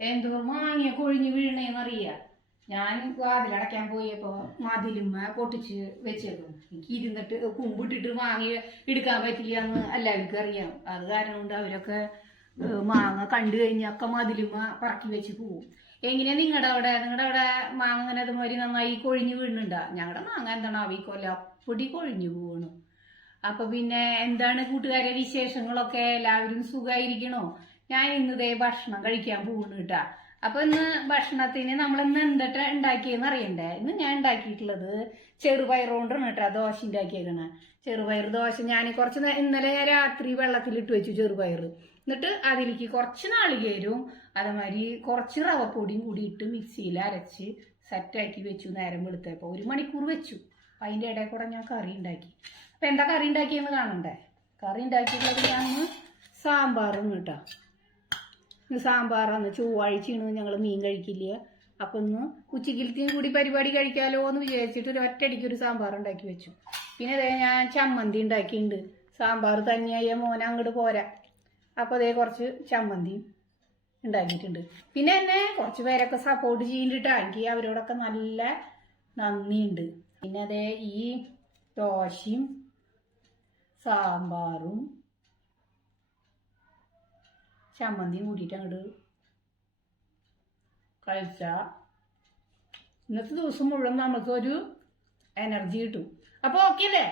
എന്തോ മാങ്ങിയ കൊഴിഞ്ഞു വീഴണേന്നറിയ. ഞാൻ വാതിലടയ്ക്കാൻ പോയപ്പോ മതിലുമ്മ പൊട്ടിച്ച് വെച്ചേക്കും. എനിക്ക് ഇരുന്നിട്ട് കുമ്പിട്ടിട്ട് മാങ്ങ എടുക്കാൻ പറ്റില്ല എന്ന് എല്ലാവർക്കും അറിയാം. അത് കാരണം കൊണ്ട് അവരൊക്കെ മാങ്ങ കണ്ടു കഴിഞ്ഞൊക്കെ മതിലുമ്മ പറക്കി വെച്ച് പോവും. എങ്ങനെയാ നിങ്ങളുടെ അവിടെ മാങ്ങ അങ്ങനെ അതുമാതിരി നന്നായി കൊഴിഞ്ഞു വീഴുന്നുണ്ടാ? ഞങ്ങളുടെ മാങ്ങ എന്താണ് ഈ കൊല്ലപ്പൊടി കൊഴിഞ്ഞു പോവണം. അപ്പൊ പിന്നെ എന്താണ് കൂട്ടുകാരെ വിശേഷങ്ങളൊക്കെ? എല്ലാവരും സുഖമായിരിക്കണോ? ഞാൻ ഇന്നതേ ഭക്ഷണം കഴിക്കാൻ പോകുന്നു കേട്ടാ. അപ്പൊ ഇന്ന് ഭക്ഷണത്തിന് നമ്മളിന്ന് എന്തിട്ട് ഉണ്ടാക്കിയെന്ന് അറിയണ്ടേ? ഇന്ന് ഞാൻ ഉണ്ടാക്കിയിട്ടുള്ളത് ചെറുപയർ കൊണ്ടാണ് കേട്ടാ ദോശ ഉണ്ടാക്കിയേക്കണ. ചെറുപയർ ദോശ ഞാൻ ഇന്നലെ രാത്രി വെള്ളത്തിലിട്ട് വെച്ചു ചെറുപയർ. എന്നിട്ട് അതിലേക്ക് കുറച്ച് നാളികേരവും അതേമാതിരി കുറച്ച് റവപ്പൊടിയും കൂടി ഇട്ട് മിക്സിയിൽ അരച്ച് സെറ്റാക്കി വെച്ചു. നേരം വെളുത്തപ്പോൾ 1 മണിക്കൂർ വെച്ചു. അതിൻ്റെ ഇടയിൽ കൂടെ ഞാൻ കറി ഉണ്ടാക്കി. അപ്പൊ എന്താ കറി ഉണ്ടാക്കിയെന്ന് കാണണ്ടേ? കറി ഉണ്ടാക്കിയിട്ടുള്ളത് ഞാൻ സാമ്പാറും കേട്ടാ. ഇന്ന് സാമ്പാറാണ്. ചൊവ്വാഴ്ചയാണ്, ഞങ്ങൾ മീൻ കഴിക്കില്ല. അപ്പൊ ഇന്ന് ഉച്ചക്കിലത്തെയും കൂടി പരിപാടി കഴിക്കാലോ എന്ന് വിചാരിച്ചിട്ട് ഒറ്റയടിക്കൊരു സാമ്പാർ ഉണ്ടാക്കി വെച്ചു. പിന്നെ അതേ ഞാൻ ചമ്മന്തി ഉണ്ടാക്കിയിട്ടുണ്ട്. സാമ്പാർ തന്നെയായ മോനെ അങ്ങോട്ട് പോരാ. അപ്പൊ അതേ കുറച്ച് ചമ്മന്തിയും ഉണ്ടാക്കിയിട്ടുണ്ട്. പിന്നെ എന്നെ കുറച്ച് പേരൊക്കെ സപ്പോർട്ട് ചെയ്യുന്നുണ്ടാ. എനിക്ക് അവരോടൊക്കെ നല്ല നന്ദിയുണ്ട്. പിന്നെ അതേ ഈ ദോശയും സാമ്പാറും ചമ്മന്തിയും കൂട്ടിയിട്ട് അങ്ങോട്ട് കഴിച്ചാൽ ഇന്നത്തെ ദിവസം മുഴുവൻ നമുക്കൊരു എനർജി കിട്ടും. അപ്പോൾ ഓക്കെ അല്ലേ?